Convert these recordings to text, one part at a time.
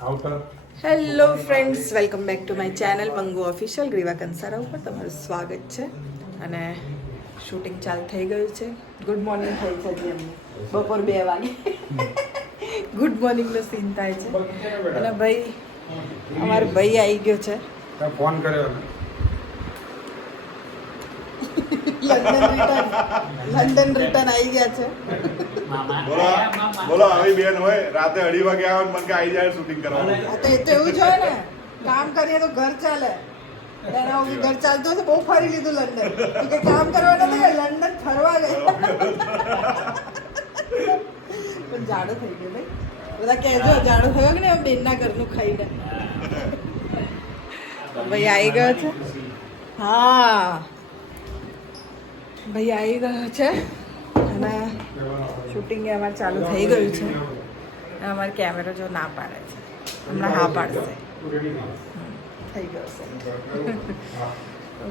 Hello friends, welcome back to my channel Mangu official. Greeva Kansara ઉપર તમારું સ્વાગત છે. અને શૂટિંગ ચાલુ થઈ ગયું છે. ગુડ મોર્નિંગ થઈ છે હજી એમની બપોર 2 વાગે ગુડ મોર્નિંગનો સીન થાય છે. અને ભાઈ અમારો ભાઈ આવી ગયો છે. ફોન કર્યો લંડન રિટર્ન આવી ગયા છે. બોલો આવી બેન હોય રાતે 2:30 વાગે આવે મને કે આવી જાય શૂટિંગ કરવાનું. તો એ તો એવું જ હોય ને, કામ કરીએ તો ઘર ચાલે. એના વગર ઘર ચાલતું હશે. બહુ ફરી લીધું લંડન. કે કામ કરવા નથી, લંડન ફરવા ગયા. પણ જાડો થઈ ગયો ભાઈ. બધા કહેજો જાડો થયો કે ને બેનના ઘરનું ખાઈને. ભાઈ આવી ગયો છે. હા ભાઈ આવી ગયો છે. અને શૂટિંગ અમારે ચાલુ થઈ ગયું છે. અમારે કેમેરો જો ના પાડે છે, હમણાં હા પાડશે. થઈ ગયો છે.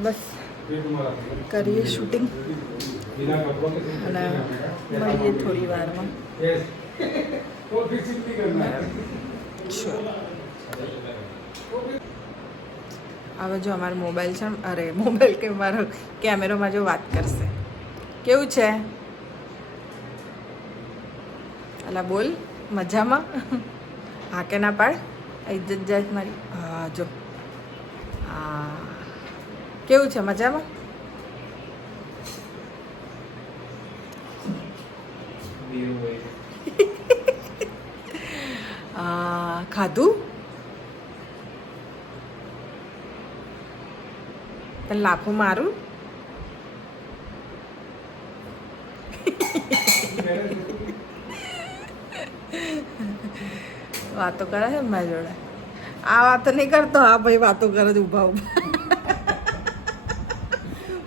બસ કરીએ શૂટિંગ અને મળીએ થોડી વારમાં. હવે જો અમારો મોબાઈલ છે, અરે મોબાઈલ કે મારો કેમેરોમાં જો વાત કરશે. કેવું છે અલા બોલ, મજામાં? હા કે ના પાડ, ઇજ્જત જાય મારી. હા જો હા કેવું છે, મજામાં? ખાધું? તને લાફો મારું? વાતો કરે છે મારી જોડે. આ વાતો નહીં કરતો. હા ભાઈ વાતો કરે છે ઊભા ઊભા.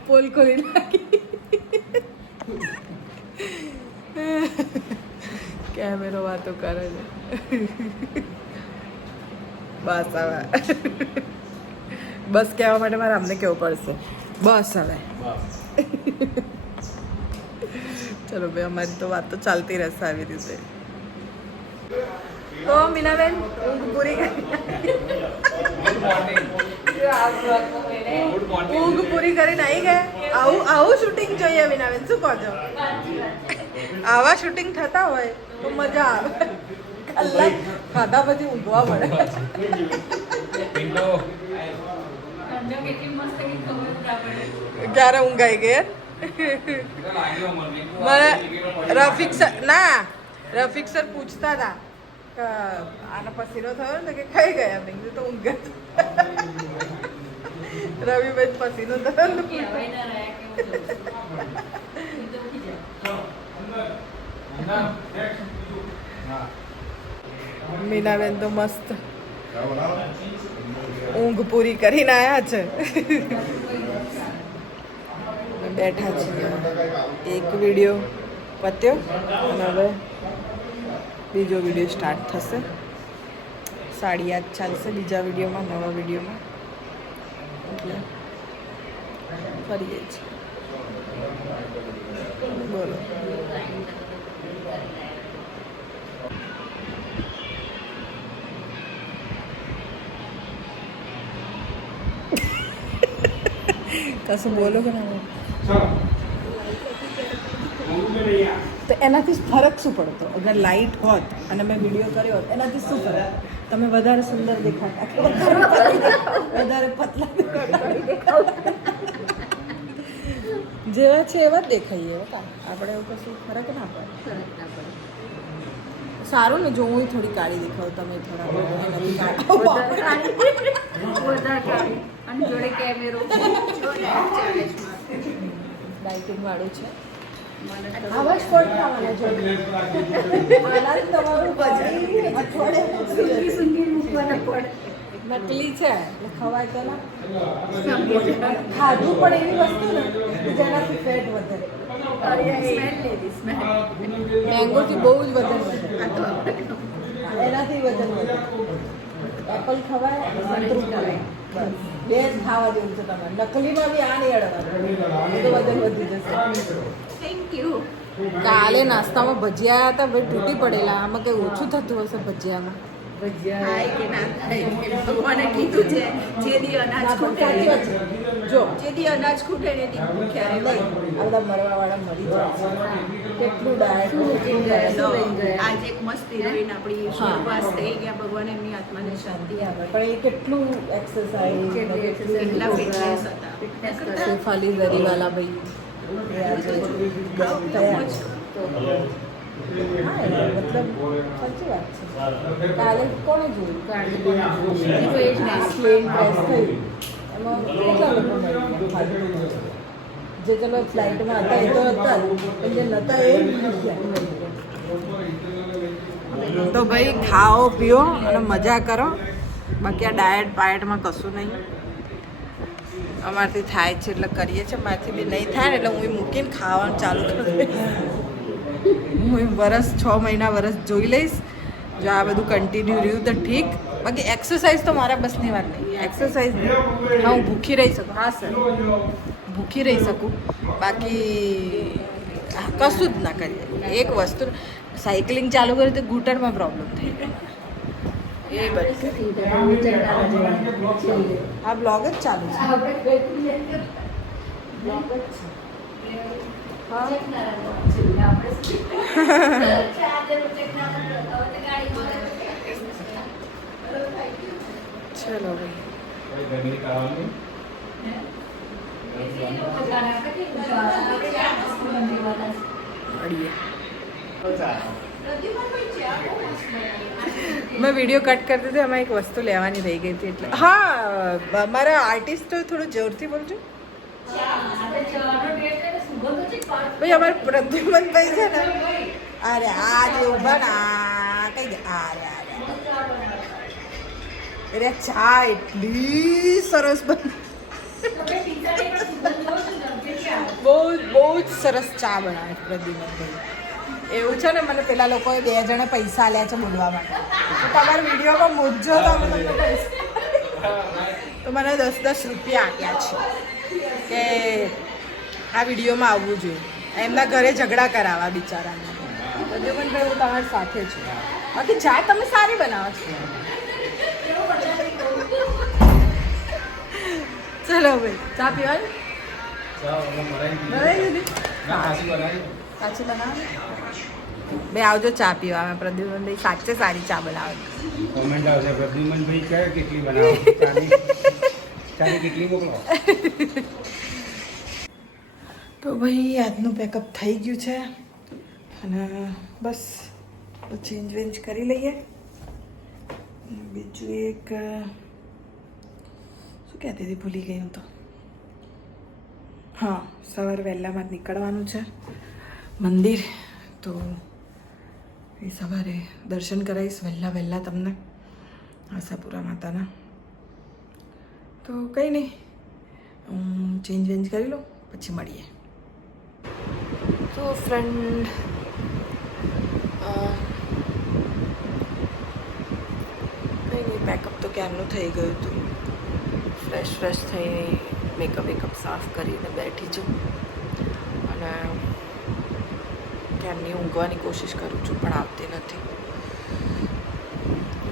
પોલ ખોલી નાખી. કેમેરો વાતો કરે છે. બસ હવે બસ કહેવા માટે મારે અમને કેવું પડશે. બસ હવે ચલો ભાઈ, અમારી તો વાતો ચાલતી રહેશે આવી રીતે. તો મીનાબેન ઊંઘ પૂરી ઊંઘ પૂરી કરીને આવી ગયા. આવું શૂટિંગ જોઈએ મીનાબેન, શું કહો છો? આવા શૂટિંગ થતા હોય તો મજા આવે. કલાક ખાધા પછી ઊંઘવા પડે. ક્યારે ઊંઘ આવી ગઈ? મને રફીક સર પૂછતા હતા કે આનો પસીનો થયો ને કે ખાઈ ગયા. મેં કીધું તો ઊંઘ. રવિભાઈ પસીનો થયો ને મીનાબેન તો મસ્ત ઊંઘ પૂરી કરીને આવ્યા છે. બેઠા છીએ. એક વિડીયો પત્યો અને હવે બીજો વિડીયો સ્ટાર્ટ થશે. સાડી યાદ ચાલશે બીજા વિડીયોમાં, નવા વિડીયોમાં. એટલે ફરીએ છીએ. બોલો. કશું બોલો કે ના? તો એનાથી ફરક શું પડતો? અગર લાઇટ હોત અને મેં વિડીયો કર્યો હોત એનાથી શું ફરક? તમે વધારે સુંદર દેખાત, વધારે પતલા દેખાવ. જેવા છે એવા જ દેખાઈએ. આપણે એવું કશું ફરક ના પડે. સારું ને જો હું થોડી કાળી દેખાવ, તમે થોડા ડાયટિંગ વાળું છે. આવા જ ફળ ખાવાના જો. તમારું નકલી છે એટલે ખવાય તો ના. ખાધું પણ એવી વસ્તુ ને જેનાથી ફેટ વધે. મેંગોથી બહુ જ વજન વધે. એનાથી વજન વધે. એપલ ખવાય, સંતરું ખવાય. બસ બે જ ખાવા જેવું છે. તમારે નકલીમાં બી આ નહીં અડવાનું, એ તો વજન વધી જશે. Thank you. કાલે નાસ્તામાં ભજીયા હતા ભાઈ, તૂટી પડેલા. આમાં કંઈ ઓછું થતું હશે ભજીયામાં? થાય કે ના થાય એમ ભગવાને કીધું છે જે દી અનાજ ખૂટે જો જે દી અનાજ ખૂટે ને દી ભૂખ્યા રહેવાય. આ બધા મરવાવાળા મરી જાય છે કેટલું ડાયટ તો આજે એક મસ્ત હિરોઈન આપણી સ્વર્ગવાસ થઈ ગયા. ભગવાન એમની આત્માને શાંતિ આપે. પણ એ કેટલું એક્સરસાઇઝ કેટલા ફિટનેસ હતા. શેફાલી દરીવાલા ભાઈ હા મતલબ સાચી વાત છે. કાલે કોણે જોયું પ્લેન ક્રેશ થયું એમાં કેટલા લોકો મરી ગયા જે ચલો ફ્લાઇટમાં હતા એ તો હતા જ, પણ જે નહોતા એ મરી ગયા. તો ભાઈ ખાઓ પીઓ અને મજા કરો. બાકી આ ડાયટ પાયટમાં કશું નહીં. અમારથી થાય છે એટલે કરીએ છીએ. મારાથી બી નહીં થાય ને એટલે હું મૂકીને ખાવાનું ચાલુ કરી દઈશ. હું વરસ 6 મહિના વરસ જોઈ લઈશ. જો આ બધું કન્ટિન્યુ રહ્યું તો ઠીક. બાકી એક્સરસાઇઝ તો મારા બસની વાત નહીં. એક્સરસાઇઝ હા હું ભૂખી રહી શકું. હા સર ભૂખી રહી શકું. બાકી કશું જ ના કરીએ. એક વસ્તુ સાયકલિંગ ચાલુ કરી તો ઘૂંટણમાં પ્રોબ્લેમ થઈ ગયો. એ બધું આ બ્લોગ જ ચાલુ છે. ચલો ભાઈ મેં વિડીયો કટ કરતી હતી. એમાં એક વસ્તુ લેવાની રહી ગઈ હતી એટલે હા મારા આર્ટિસ્ટ થોડું જોરથી બોલજો. ભાઈ અમારે પ્રદ્યુમનભાઈ છે ને અરે આ જે ઉભા ના કઈ ગયા અરે ચા એટલી સરસ બની. બહુ જ સરસ ચા બનાવે છે પ્રદ્યુમનભાઈ. એવું છે ને મને પેલા લોકોએ 2 જણે પૈસા આલ્યા છે બોલવા માટે. તો તમારા વિડીયોમાં મૂકજો તો અમે તમને પૈસા તો મને 10-10 રૂપિયા આપ્યા છે કે આ વિડીયોમાં આવવું જોઈએ. એમના ઘરે ઝઘડા કરાવવા બિચારાને. પ્રદ્યુમનભાઈ હું તમારી સાથે છું. બાકી ચા તમે સારી બનાવો છો. ચલો ભાઈ ચા પીવાની બનાવી દીધી. સાચી બનાવે બે આવજો ચા પીવા. અમે પ્રદ્યુમનભાઈ સાચે સારી ચા બનાવે. કોમેન્ટ આવશે પ્રદ્યુમનભાઈ કયા કેટલી બનાવો ચાની કેટલી મોકલો. તો ભાઈ આજનું પેકઅપ થઈ ગયું છે અને બસ ચેન્જ વેન્જ કરી લઈએ. બીજું એક શું કહેતી હતી ભૂલી ગઈ હું તો. હા સવારે વહેલામાં જ નીકળવાનું છે મંદિર. તો એ સવારે દર્શન કરાવીશ વહેલા તમને આશાપુરા માતાના. તો કંઈ નહીં હું ચેન્જ વેન્જ કરી લઉં પછી મળીએ. તો ફ્રેન્ડ કંઈ નહીં પેકઅપ તો ક્યારનું થઈ ગયું હતું. ફ્રેશ થઈને મેકઅપ સાફ કરીને બેઠી છું અને ક્યારની ઊંઘવાની કોશિશ કરું છું પણ આવતી નથી.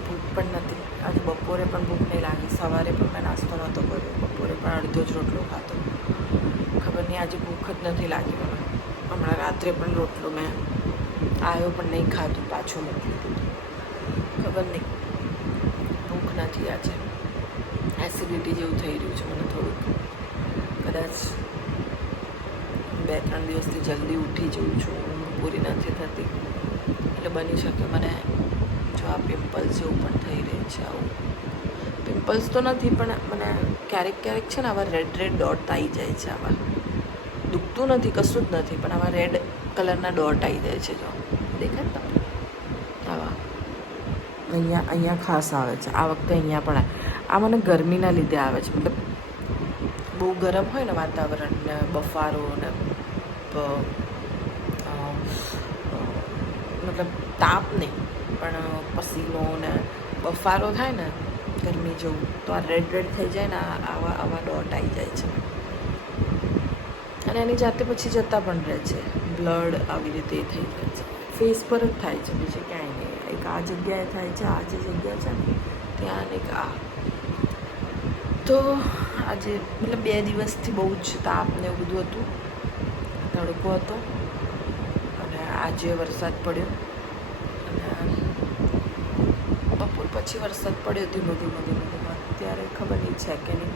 ભૂખ પણ નથી. આજે બપોરે પણ ભૂખ નહીં લાગી. સવારે પણ મેં નાસ્તો નહોતો કર્યો. બપોરે પણ અડધો જ રોટલો ખાતો. ખબર નહીં આજે ભૂખ જ નથી લાગી મને. હમણાં રાત્રે પણ રોટલો મેં આવ્યો પણ નહીં ખાધું. પાછું મૂકી દીધું. ખબર નહીં ભૂખ નથી આજે. એસિડિટી જેવું થઈ રહ્યું છે મને થોડુંક. કદાચ 2-3 દિવસથી જલ્દી ઉઠી જઉં છું. ઊંઘ પૂરી નથી થતી એટલે બની શકે મને જો આ પિમ્પલ્સ જેવું પણ થઈ રહે છે. આવું પિમ્પલ્સ તો નથી પણ મને ક્યારેક છે ને આવા રેડ ડોટ આવી જાય છે. આવા દુખતું નથી કશું જ નથી પણ આવા રેડ કલરના ડોટ આવી જાય છે. જો દેખાય તમને આવા અહીંયા ખાસ આવે છે. આ વખતે અહીંયા પણ આ મને ગરમીના લીધે આવે છે. મતલબ બહુ ગરમ હોય ને વાતાવરણ ને બફારો ને મતલબ તાપ નહીં પણ પસીનો ને બફારો થાય ને ગરમી જેવું તો આ રેડ થઈ જાય ને આવા ડોટ આવી જાય છે. અને એની જાતે પછી જતા પણ રહે છે. બ્લડ આવી રીતે થઈ જાય છે. ફેસ પર જ થાય છે બીજે ક્યાંય નહીં. આઈ એક આ જગ્યાએ થાય છે, આ જે જગ્યા છે ને ત્યાં ને એક આ. તો આજે મતલબ 2 દિવસથી બહુ જ તાપ ને એવું બધું હતું, તડકો હતો, અને આજે વરસાદ પડ્યો. અને બપોર પછી વરસાદ પડ્યો ધીમો ધીમો ધીમો ધીમો. અત્યારે ખબર નહીં છે કે નહીં.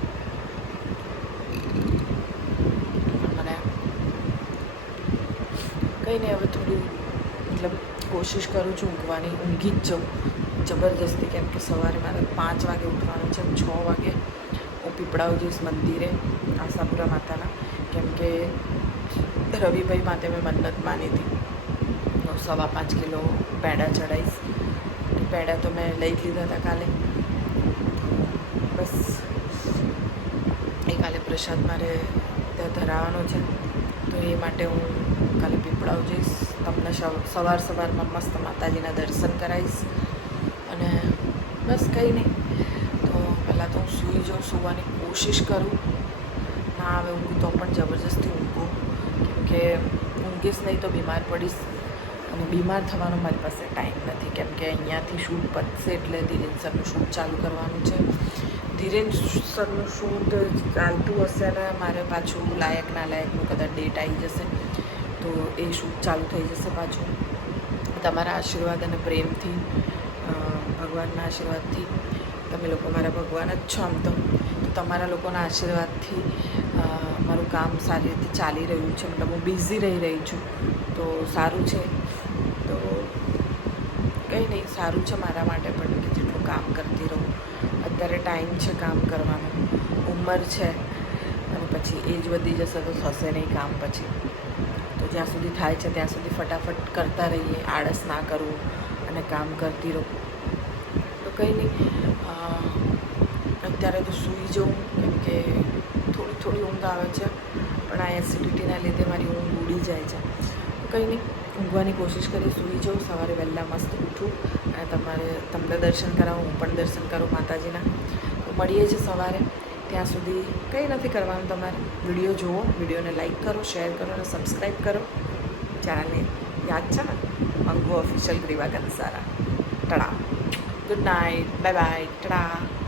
મને કંઈ નહીં, હવે થોડી મતલબ કોશિશ કરું છું ઊંઘવાની, ઊંઘી જ જાઉં જબરજસ્તી, કેમ કે સવારે મારે 5 વાગે ઉઠવાનું છે. 6 વાગે હું પીપળાઓ જઈશ મંદિરે આશાપુરા માતાના, કેમ કે રવિભાઈ માટે મેં મન્નત માની હતી. હું 5.25 કિલો પેડા ચડાવીશ. પેડા તો મેં લઈ જ લીધા હતા કાલે. બસ એ કાલે પ્રસાદ મારે ત્યાં ધરાવવાનો છે, તો એ માટે હું કાલે પીપળાઓ જઈશ. તમને સવારમાં મસ્ત માતાજીના દર્શન કરાવીશ. અને બસ કંઈ નહીં, તો પહેલાં તો હું સૂઈ જાઉં, સૂવાની કોશિશ કરું. ના આવે ઊંઘ તો પણ જબરજસ્તી ઊંઘું, કેમ કે ઊંઘીશ નહીં તો બીમાર પડીશ, અને બીમાર થવાનો મારી પાસે ટાઈમ નથી, કેમ કે અહીંયાથી શૂટ પતશે એટલે ધીરેન સરનું શૂટ ચાલુ કરવાનું છે. ધીરેન સરનું શૂટ ચાલતું હશે ને મારે પાછું લાયક ના લાયકનું કદાચ ડેટ આવી જશે, તો એ શૂટ ચાલુ થઈ જશે પાછું. તમારા આશીર્વાદ અને પ્રેમથી, ભગવાનના આશીર્વાદથી, તમે લોકો મારા ભગવાન જ છો આમ તો તમારા લોકોના આશીર્વાદથી મારું કામ સારી રીતે ચાલી રહ્યું છે. મતલબ હું બિઝી રહી છું, તો સારું છે. તો કંઈ નહીં, સારું છે મારા માટે પણ કે જેટલું કામ કરતી રહું. અત્યારે ટાઈમ છે કામ કરવાનો, ઉંમર છે, અને પછી એજ વધી જશે તો થશે નહીં કામ પછી. તો જ્યાં સુધી થાય છે ત્યાં સુધી ફટાફટ કરતા રહીએ, આળસ ના કરવું અને કામ કરતી રહું. તો કંઈ નહીં, અત્યારે તો સૂઈ જાઉં, કેમ કે થોડી ઊંઘ આવે છે, પણ આ એસિડિટીના લીધે મારી ઊંઘ ઉડી જાય છે. તો કંઈ નહીં, ઊંઘવાની કોશિશ કરી, સૂઈ જાઉં, સવારે વહેલા મસ્ત ઉઠું અને તમને દર્શન કરાવું, હું પણ દર્શન કરું માતાજીના. તો મળીએ છીએ સવારે. ત્યાં સુધી કંઈ નથી કરવાનું, તમારે વિડીયો જુઓ, વિડીયોને લાઈક કરો, શેર કરો અને સબસ્ક્રાઈબ કરો. ચેનલને યાદ છે ને, મંગુ official Greeva Kansara. ટડા. Good night, bye bye, ટડા.